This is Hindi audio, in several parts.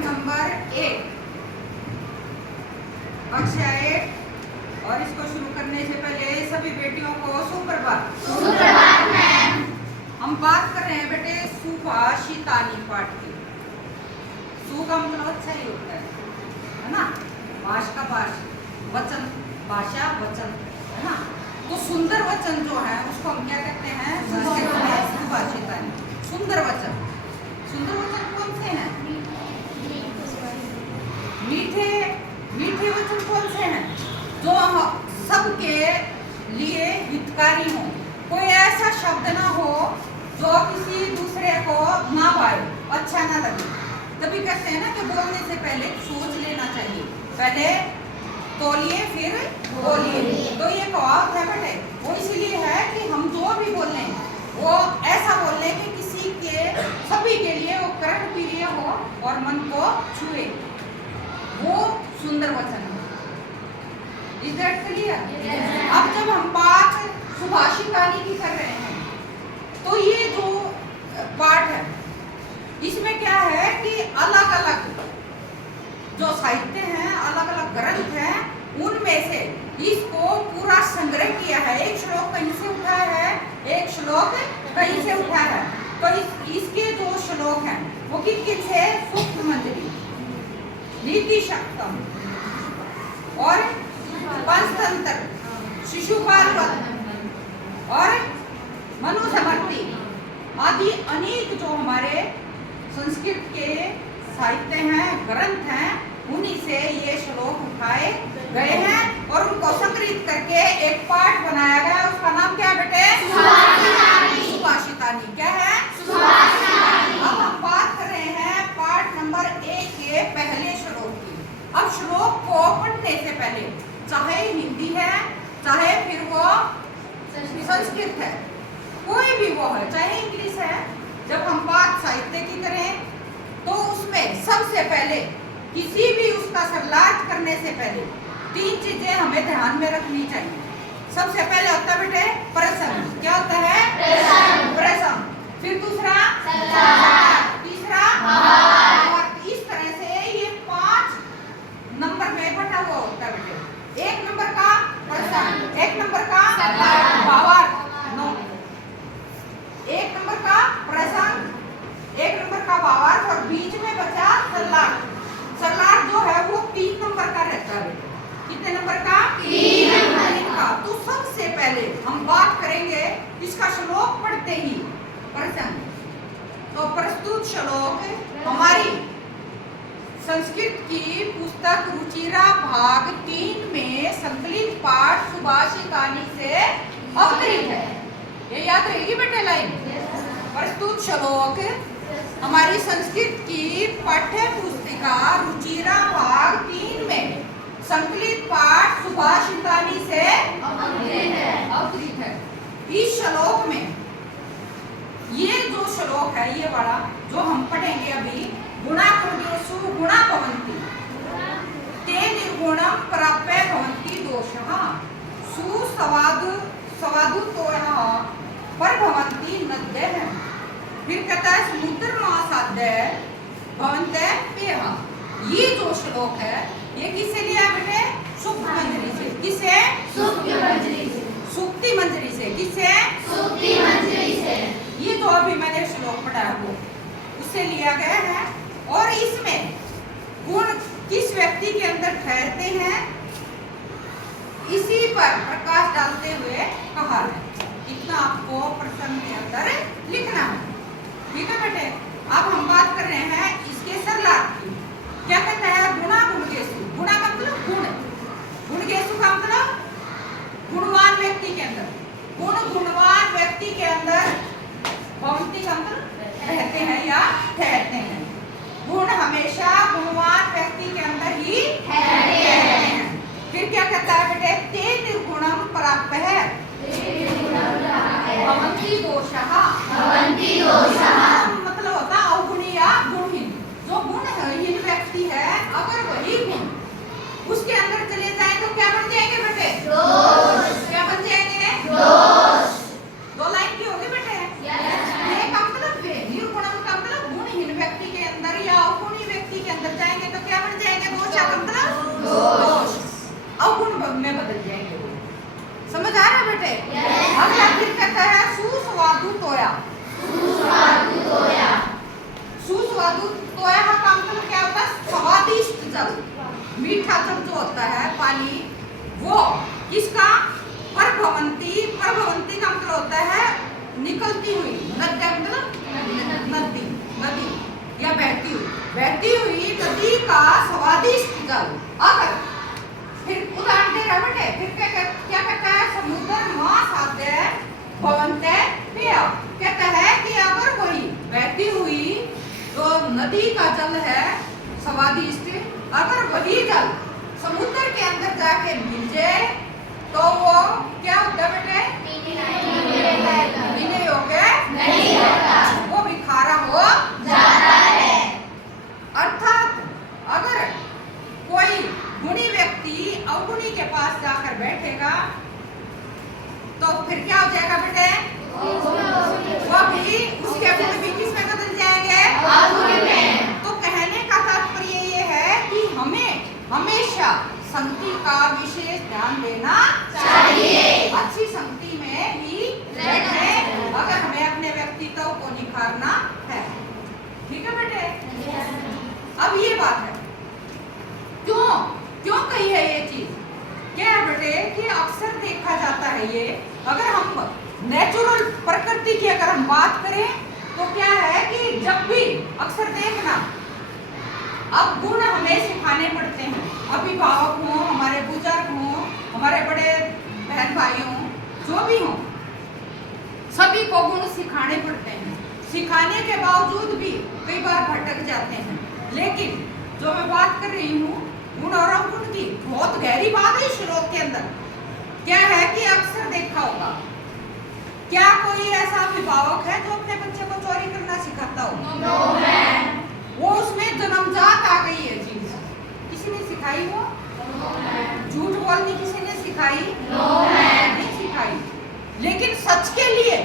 नंबर 1 कक्षा 1 और इसको शुरू करने से पहले सभी बेटियों को सुप्रभात। सुप्रभात मैम। हम बात कर रहे हैं बेटे सुभाषितानी पाठ की। सु का मतलब अच्छा ही होता है ना। भाष का भाष, वचन, भाषा, वचन, है ना। तो सुंदर वचन जो है उसको हम क्या कहते हैं? संस्कृत में सुभाषितानी। सुंदर वचन, सुंदर वचन कौन से हैं? मीठे मीठे वचन कौन से हैं? जो सबके लिए हितकारी हो। कोई ऐसा शब्द ना हो जो किसी दूसरे को ना भाए, अच्छा ना लगे। तभी कहते हैं ना कि बोलने से पहले सोच लेना चाहिए। पहले तौलिए फिर बोलिए। तो ये कहावत है बेटे, वो इसलिए है कि हम जो भी बोलें वो ऐसा बोलें कि किसी के सभी के लिए वो कर्णप्रिय हो और मन को छुए। वो सुंदर वचन है। Is that clear? अब जब हम बात सुभाषितानी की कर रहे हैं तो ये जो पाठ है इसमें क्या है कि अलग अलग जो साहित्य हैं, अलग अलग ग्रंथ हैं, उनमें से इसको पूरा संग्रह किया है। एक श्लोक कहीं से उठाया है, एक श्लोक कहीं से उठाया है। तो इसके जो श्लोक हैं वो किन से? सूक्त मंजरी, नीति शक्तम और पंचतंत्र, शिशुपाल वध और मनुस्मृति आदि अनेक जो हमारे संस्कृत के साहित्य हैं, ग्रंथ हैं, उन्हीं से ये श्लोक उठाए गए हैं और उनको संकलित करके एक पाठ बनाया गया। उसका नाम क्या है बेटे? सुभाषितानी। सुभाषितानी। क्या है? सुभाषितानी। अब हम बात कर रहे हैं पाठ नंबर 1 के पहले श्लोक की। अब श्लोक को पढ़ने से पहले, चाहे हिंदी है चाहे फिर वो संस्कृत है, कोई भी वो है, चाहे इंग्लिश है, जब हम बात साहित्य की करें तो उसमें सबसे पहले किसी भी उसका सर्लार्थ करने से पहले 3 चीजें हमें ध्यान में रखनी चाहिए। सबसे पहले होता है बेटे प्रसंग। क्या होता है? प्रसंग। फिर दूसरा तीसरा भावार्थ। इस तरह से ये 5 नंबर में बटा हुआ होता है बेटे। 1 नंबर का प्रसंग, 1 नंबर का भावार्थ, 1 नंबर का प्रसंग, 1 नंबर का भावार्थ और बीच में बचा सर्लार्थ। सर्लार्थ जो है वो 3 नंबर का रहता है। कितने नंबर का? 3 नंबर का। तो सबसे पहले हम बात करेंगे इसका श्लोक पढ़ते ही प्रसंग। तो प्रस्तुत श्लोक हमारी संस्कृत की पुस्तक रुचिरा भाग 3 में संकलित पाठ सुभाषितानी से अवतरित है। ये याद रहेगी बेटे लाइन। प्रस्तुत श्लोक हमारी संस्कृत की पाठ्य पुस्तिका रुचिरा भाग 3 में संकलित पाठ सुभाषितानी से अवतरित है। इस श्लोक में ये जो श्लोक है, ये वाला जो हम पढ़ेंगे अभी, गुणा गुणेषु गुणा भवन्ति ते निर्गुणं प्राप्य भवन्ति दोषः सुसवादु सवादुतोयः परभवन्ति नद्यः। फिर कहता है समुद्र महासाध्य भवन्ते पेयः। ये जो श्लोक है ये किससे लिया बेटे? सुक्त मंजरी से। किससे? सुक्ति मंजरी से। सुक्ति मंजरी से। किससे? सुक्ति मंजरी से। ये जो अभी मैंने श्लोक पढ़ा है वो उससे लिया गया है। और इसमें गुण किस व्यक्ति के अंदर ठहरते हैं इसी पर प्रकाश डालते हुए कहा है। इतना आपको प्रसंग के अंदर लिखना है। ठीक है बेटे। अब हम बात कर रहे हैं इसके सर्लार्थ की। क्या कहता है? गुणा गुणगेषु। गुणा का मतलब गुण, गुणगेषु का मतलब गुणवान व्यक्ति के अंदर। गुण गुणवान व्यक्ति के अंदर भवन्ति का मतलब रहते हैं या ठहरते हैं। गुण हमेशा गुणवान व्यक्ति के अंदर ही ठहरते हैं। फिर क्या कहता है बेटे? ते निर्गुणं प्राप्य भवन्ति दोषः। मतलब होता है अवगुणी या गुणहीन। जो गुणहीन व्यक्ति है अगर वही गुण उसके अंदर चले जाए तो क्या बन जाएंगे बेटे? दोष। क्या बन जाएंगे? दोष। 2 लाइन की होगी बेटे। ये का मतलब निर्गुणम का मतलब गुणहीन व्यक्ति के अंदर या अवगुणी व्यक्ति के अंदर तोया का मतलब क्या होता है? स्वादिष्ट जल, मीठा जल जो होता है पानी, वो किसका? प्रभवंती। प्रभवंती का मतलब होता है निकलती हुई, नद्या मतलब नदी, नदी या बहती हुई नदी का स्वादिष्ट जल। अगर फिर उदाहरण दे रहा बेटे, फिर क्या कहता है? समुद्र महासाध्य भवन्ते पेय, कहता है कि अगर वही बहती हुई जो नदी का जल है स्वादिष्ट, अगर वही जल समुद्र के अंदर जाके मिल जाए तो वो क्या होता है बेटे? पीने योग्य नहीं होता, वो भी खारा हो जाता है। अर्थात अगर कोई गुणी व्यक्ति अवगुणी के पास जाकर बैठेगा तो फिर क्या हो जाएगा बेटे? वो भी, उसके गुण भी किसमें बदल जाएंगे? अवगुणी में। तो कहने का तात्पर्य ये है कि हमें हमेशा संगति का विशेष ध्यान देना चाहिए। अच्छी संगति में ही रहना अगर हमें अपने व्यक्तित्व को निखारना है। ठीक है बेटे? अब ये बात है, क्यों कही है ये चीज? क्या है बेटे कि अक्सर देखा जाता है ये, अगर हम नेचुरल प्रकृति की अगर हम बात करें तो क्या है कि जब भी अक्सर देखना, अब गुण हमें सिखाने पड़ते हैं। अभिभावक हों, हमारे बुजुर्ग हों, हमारे बड़े बहन भाई हों, जो भी हों, सभी को गुण सिखाने पड़ते हैं। सिखाने के बावजूद भी कई बार भटक जाते हैं। लेकिन जो मैं बात कर रही हूँ गुण और अवगुण की, बहुत गहरी बात है श्लोक के अंदर। क्या है कि अक्सर देखा होगा, क्या कोई ऐसा अभिभावक है जो अपने बच्चे को चोरी करना सिखाता हो? नो है। वो उसमें जन्मजात आ गई है चीज। किसी ने सिखाई वो? झूठ बोलनी किसी ने सिखाई? नहीं सिखाई। लेकिन सच के लिए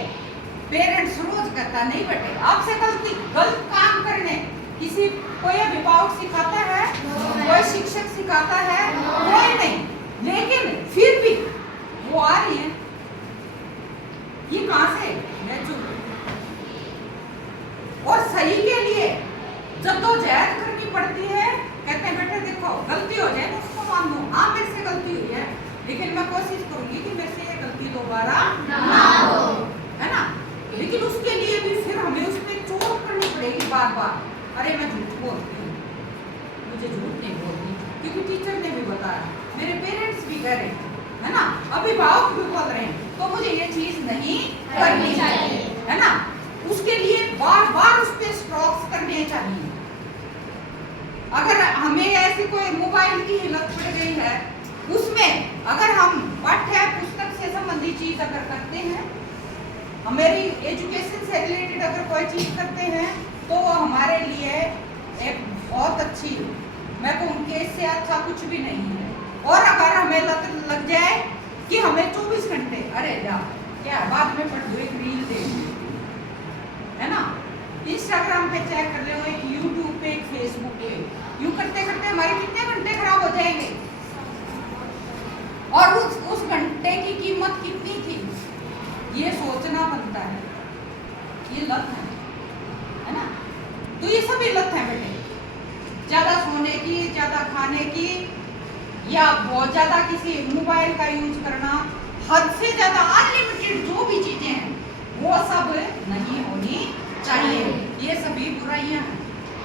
पेरेंट्स रोज कहता नहीं बेटे आपसे गलत काम करने किसी कोई अभिभावक सिखाता है? कोई शिक्षक सिखाता है? कोई नहीं। लेकिन फिर भी वो आ रही है, ये कहां से? नेचुरल। और सही के लिए जद्दोजहद करनी पड़ती है। कहते हैं बेटे देखो गलती हो जाए तो उसको मान लो, हाँ मेरे से गलती हुई है, लेकिन मैं कोशिश करूंगी कि मेरे से ये गलती दोबारा ना हो, है ना? लेकिन उसके लिए भी फिर हमें उसमें चोट करनी पड़ेगी बार बार। अरे मैं झूठ बोलती हूँ, मुझे झूठ नहीं बोलती, क्योंकि टीचर ने भी बताया, मेरे पेरेंट्स भी कह रहे हैं, है ना, अभिभावक भी बोल रहे हैं, तो मुझे ये चीज नहीं करनी चाहिए, है ना? उसके लिए बार बार उस पर स्ट्रोक्स करने चाहिए। अगर हमें ऐसी कोई मोबाइल की लत पड़ गई है, उसमें अगर हम पाठ्य पुस्तक से संबंधित चीज अगर करते हैं, हमारी एजुकेशन से रिलेटेड अगर कोई चीज करते हैं, तो वो हमारे लिए एक बहुत अच्छी, मैं कहूँ कि इससे अच्छा कुछ भी नहीं है। और अगर हमें लत लग जाए कि हमें 24 घंटे अरे जा क्या बाद में पढ़ लो, एक रील देखी, है ना, इंस्टाग्राम पे चेक कर लो, एक यूट्यूब पे, एक फेसबुक पे, यूं करते करते हमारे कितने घंटे खराब हो जाएंगे। और उस घंटे की कीमत कितनी थी ये सोचना बनता है। ये लत है ना? तो ये सभी लत है बेटे, ज्यादा सोने की, ज्यादा खाने की, या बहुत ज्यादा किसी मोबाइल का यूज करना, हद से ज्यादा अनलिमिटेड जो भी चीजें हैं वो सब नहीं होनी चाहिए। ये सभी बुराइयां हैं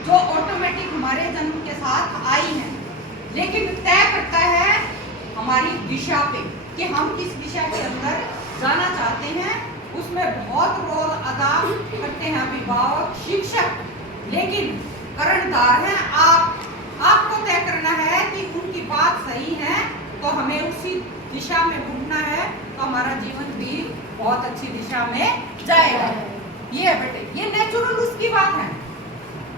जो ऑटोमेटिक हमारे जन्म के साथ आई हैं, लेकिन तय करता है हमारी दिशा पे कि हम किस दिशा के अंदर जाना चाहते हैं। उसमें बहुत रोल अदा करते हैं अभिभावक, शिक्षक, लेकिन कर्णधार है आपको तय करना है कि उनकी बात सही है तो हमें उसी दिशा में घूमना है, तो हमारा जीवन भी बहुत अच्छी दिशा में जाएगा। ये है बेटे, ये नेचुरल उसकी बात है।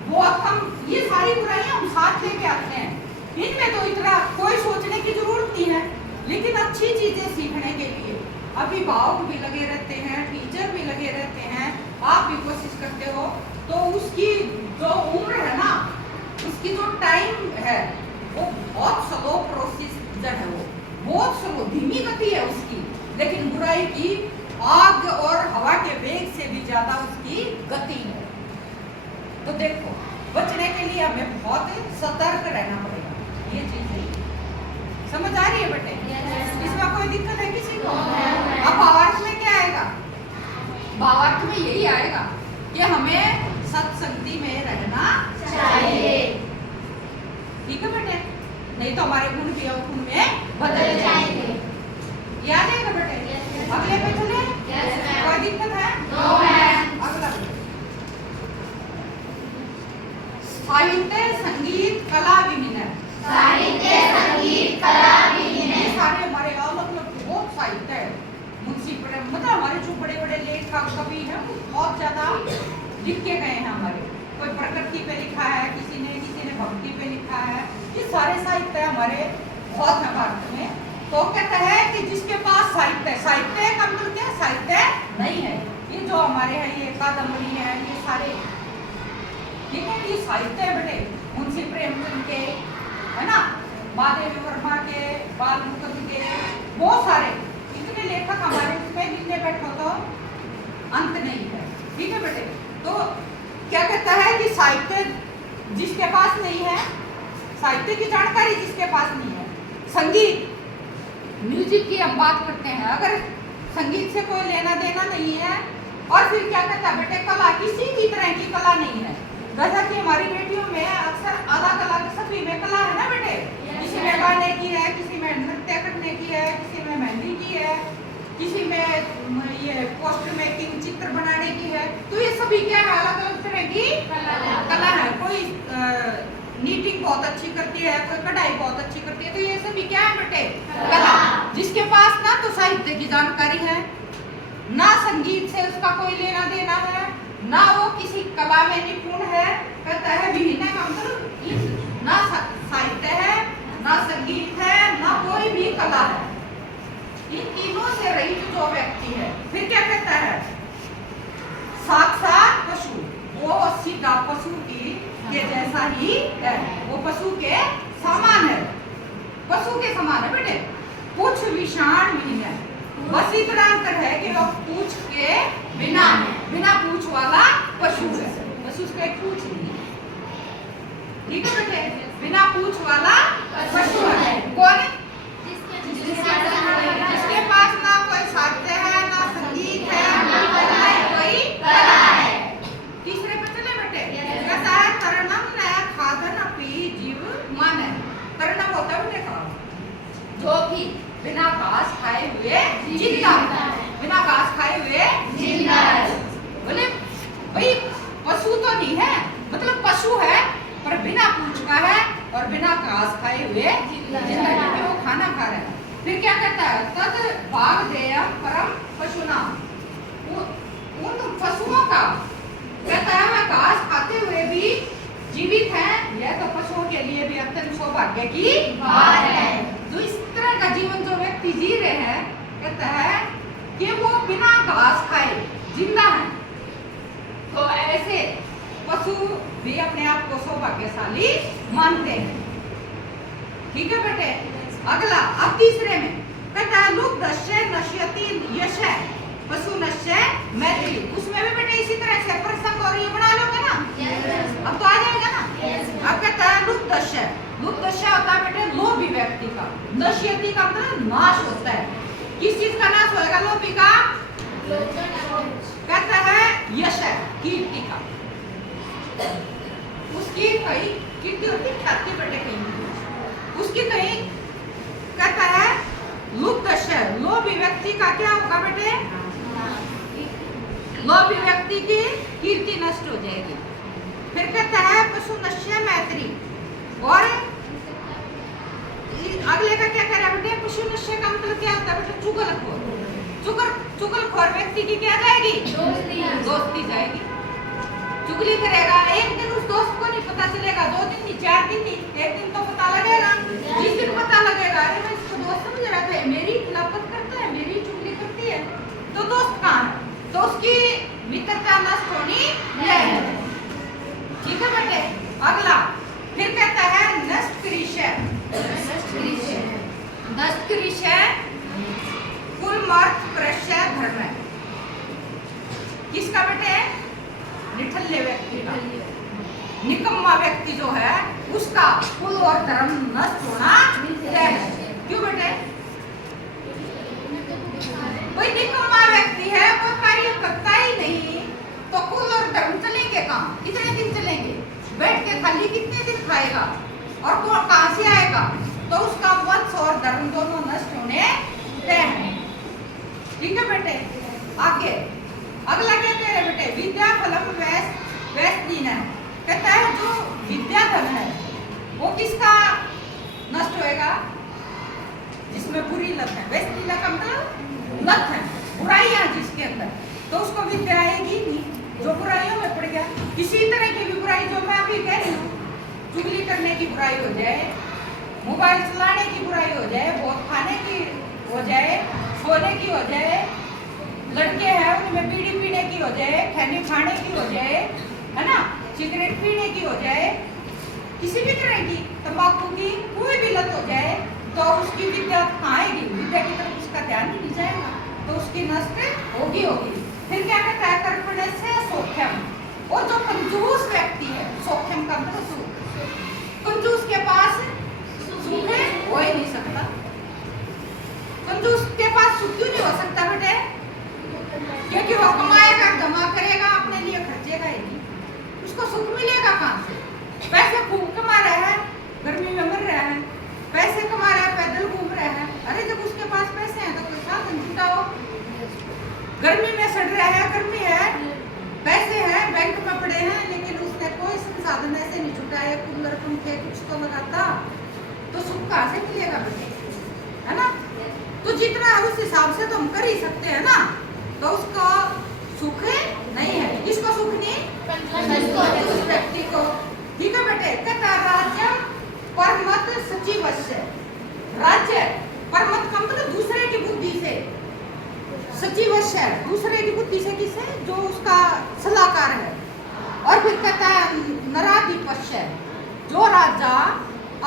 वो हम ये सारी बुराइयां हम साथ लेके आते हैं, इनमें तो इतना कोई सोचने की जरूरत नहीं है। लेकिन अच्छी चीजें सीखने के लिए अभिभावक भी लगे रहते हैं, टीचर भी लगे रहते हैं, आप भी कोशिश करते हो, तो उसकी जो उम्र है ना, उसकी जो टाइम है वो बहुत स्लो प्रोसेस है, वो बहुत स्लो, धीमी गति है उसकी, लेकिन बुराई की आग और हवा के वेग से भी ज्यादा उसकी गति है। तो देखो बचने के लिए हमें बहुत सतर्क रहना पड़ेगा। ये चीज है, समझ आ रही है बेटे? इसमें कोई दिक्कत है किसी को? अब भावार्थ में क्या आएगा? भावार्थ में यही आएगा कि हमें सत्संगति में रहना चाहिए। ठीक है बेटे? नहीं तो हमारे गुण भी अवगुण में बदल जाएंगे। ये आ जाएगा बेटे? अगले पे चले? कोई दिक्कत है? अगला साहित्य संगीत कला विनिमय। साहित्य संगीत कला विनिमय। ये सारे हमारे अलग अलग बहुत साहित्य है। मुंशी प्रेम मतलब हमारे जो बड़े बड़े लेखक कवि हैं वो बहुत ज्यादा लिख के गए हैं हमारे। कोई प्रकृति पे लिखा है, किसी ने भक्ति पे लिखा है। ये सारे साहित्य हमारे बहुत है भारत में। तो कहता है कि जिसके पास साहित्य का मतलब क्या? साहित्य नहीं है। ये जो हमारे हैं ये कादम्बरी है, ये सारे ठीक है, ये साहित्य है बेटे। मुंशी प्रेमचंद के है ना, महादेवी वर्मा के, बाल मुकुंद के, बहुत सारे इतने लेखक हमारे उसमें लिखने बैठो तो अंत नहीं है। ठीक है बेटे? तो क्या कहता है कि साहित्य जिसके पास नहीं है, साहित्य की जानकारी जिसके पास नहीं है, संगीत म्यूजिक की हम बात करते हैं, अगर संगीत से कोई लेना देना नहीं है, और फिर क्या कहता है बेटे? कला, किसी भी तरह की कला नहीं है। जैसा कि हमारी बेटियों में अक्सर आधा कला सभी में कला है ना बेटे? किसी में गाने की है, किसी में नृत्य करने की है, किसी में मेहंदी की है, किसी में ये पोस्टर मेकिंग चित्र बनाने की है। तो ये सभी क्या है? अलग अलग तरह की कला है। कोई नीटिंग बहुत अच्छी करती है, कोई कढ़ाई बहुत अच्छी करती है। तो ये सभी क्या है बेटे? कला। जिसके पास ना तो साहित्य की जानकारी है, ना संगीत से उसका कोई लेना देना है, ना वो किसी कला में निपुण है, कहता है विहीन का मतलब ना साहित्य है, ना संगीत है, ना कोई भी कला है। इन तीनों से रहित जो व्यक्ति है, फिर क्या कहता है? साक्षात पशु, वो सीधा पशु के जैसा ही है, वो पशु के समान है, पशु के समान है बेटे। पूछ विषाण विहीन है, बस इतना अंतर है कि वो पूछ के बिना पूछ वाला पशु है, बस उसका एक पूछ नहीं। ठीक है बेटे? बिना पूछ वाला पशु है। कौन? जिसके पास ना कोई साहित्य है, ना संगीत है, ना कोई कला है। तीसरे पे चले बेटे? कहता है तरणम न खादन अपि जीव मन। तरणम होता है बेटे का जो कि बिना घास खाए हुए जिंदा है, बिना घास खाए हुए जिंदा है। बोले भाई पशु तो नहीं है, मतलब पशु है पर बिना पूंछ का है और बिना घास खाए हुए जिंदा है, वो खाना खा रहा है। फिर क्या कहता है? तद भाग देयम परम पशुना, उन पशुओं का कहता है वह घास खाते हुए भी जीवित है। यह तो पशुओं के लिए भी अत्यंत सौभाग्य की बात है। जो इस तरह का जीवन जो व्यक्ति जी रहे हैं, कहता है कि वो बिना घास खाए जिंदा है। तो ऐसे पशु भी अपने आप को सौभाग्यशाली मानते हैं। ठीक है बेटे? अगला अब तीसरे में कहता है लुब्धस्य नश्यति यशः पशु नश्य मैत्री। उसमें भी बेटे इसी तरह से प्रसंग और ये बना लोगे ना? अब तो आ जाएगा ना? अब कहता है लुब्धस्य, लुब्धस्य होता है बेटे लोभी व्यक्ति का, नश्यति का मतलब नाश होता है। किस चीज का नाश होगा लोभी का? कहता है यश, कीर्ति का। उसकी कहीं कीर्ति होती, ख्याति बेटे कहीं उसकी कहीं कहता है लुब्धस्य, लोभी व्यक्ति का क्या होगा बेटे? लोभी व्यक्ति की कीर्ति नष्ट हो जाएगी। फिर कहता है पशु नश्य मैत्री, और अगले का क्या कह रहा है बेटे? पशु नश्य का मतलब क्या होता है बेटे? चुगलखोर। चुगलखोर व्यक्ति की क्या जाएगी? दोस्ती जाएगी। चुगली करेगा, एक दिन उस दोस्त को नहीं पता चलेगा, 2 दिन नहीं, 4 दिन नहीं, एक दिन तो पता लगेगा। जिस दिन पता लगेगा अरे मैं इसको दोस्त समझ रहा था, मेरी खिलाफत करता है, मेरी चुगली करती है, तो दोस्त कहाँ है? तो उसकी मित्रता नष्ट होनी है। ठीक है बेटे? अगला फिर कहता है नष्ट कृष्य कुल मर्थ प्रश्य धर्म। किसका बेटे? निठल्ले व्यक्ति का, निकम्मा व्यक्ति जो है उसका कुल और धर्म नष्ट होना तय है। क्यों बेटे? कोई निकम्मा व्यक्ति है, वो कार्य करता ही नहीं, तो कुल और धर्म चलेंगे कहाँ? कितने दिन चलेंगे? बैठ के खाली कितने दिन खाएगा और वो कहाँ से आएगा? तो उसका वंश और धर्म दोनों नष्ट होने तय है। ठीक है बेटे? आगे अगला क्या कह रहे बेटे? विद्या फलम वैश्य है। कहता है जो विद्या धन है वो किसका नष्ट होएगा? जिसमें बुरी लत है। वैश्य का मतलब लत है, बुराइयां जिसके अंदर, तो उसको विद्या आएगी नहीं। जो बुराइयों में पड़ गया, किसी तरह की भी बुराई, जो मैं अभी कह रही हूँ, चुगली करने की बुराई हो जाए, मोबाइल चलाने की बुराई हो जाए, बहुत खाने की हो जाए, सोने की हो जाए, लड़के हैं उनमें बीड़ी पीने की हो जाए, खैनी खाने की हो जाए, है ना, सिगरेट पीने की हो जाए, किसी भी तरह की, तंबाकू की कोई भी लत हो जाए, तो उसकी विद्या कहाँ आएगी? विद्या की तरफ उसका ध्यान ही नहीं जाएगा, तो उसकी नष्ट होगी। फिर क्या कहता है? कर्पण्य से सौख्यम। और जो कंजूस व्यक्ति है, सौख्यम का मतलब सुख, कंजूस के पास सुख हो ही नहीं सकता। कंजूस के पास सुख क्यों नहीं हो सकता बेटे? क्योंकि वो कमाएगा, जमा करेगा, अपने लिए खर्चेगा ही नहीं, उसको सुख मिलेगा कहाँ से? पैसे खूब कमा रहा है, गर्मी में मर रहा है, पैसे कमा रहा है, पैदल घूम रहा है। अरे जब उसके पास पैसे हैं तो कोई साधन जुटाओ। गर्मी में सड़ रहा है, गर्मी है, पैसे हैं, बैंक में पड़े हैं, लेकिन उसने कोई संसाधन ऐसे नहीं जुटाए, कूलर पंखे कुछ तो लगाता, तो सुख कहाँ से मिलेगा बेटे? है ना? तो जितना उस हिसाब से तो हम कर ही सकते हैं ना, तो उसका सुख नहीं है। किसको सुख नहीं? उस व्यक्ति को। ठीक है बेटे? कहता राज्य परमत सचिवस्य। राज्य परमत का मतलब दूसरे की बुद्धि से, सचिवस्य दूसरे की बुद्धि से किसे? जो उसका सलाहकार है। और फिर कहता है नराधिपस्य, जो राजा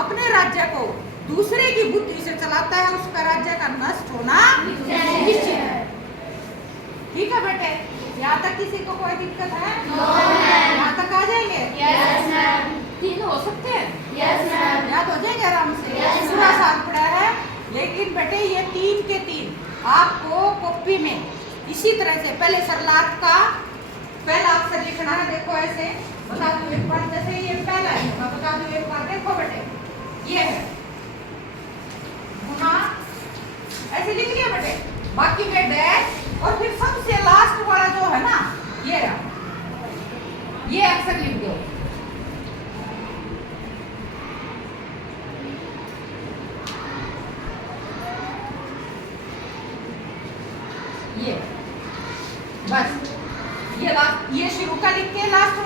अपने राज्य को दूसरे की बुद्धि से चलाता है, उसका राज्य का नष्ट होना निश्चित है। ठीक है बेटे? यहाँ तक किसी को कोई दिक्कत है? यहाँ तक आ जाएंगे? तीन हो सकते हैं? याद हो जाएंगे आराम से? पूरा साथ पड़ा है, लेकिन बेटे ये 3 के 3 आपको कॉपी में इसी तरह से पहले सरलार्थ का पहला अक्षर लिखना है। देखो ऐसे बता दूं एक बार, जैसे ये पहला है, मैं बता दूं एक बार, देखो बेटे ये है गुना, ऐसे लिख लिया बेटे, बाकी में डैश, और फिर सबसे लास्ट वाला जो है ना ये रहा, ये अक्षर लिख दो। ये बस, ये शुरू का लिख के लास्ट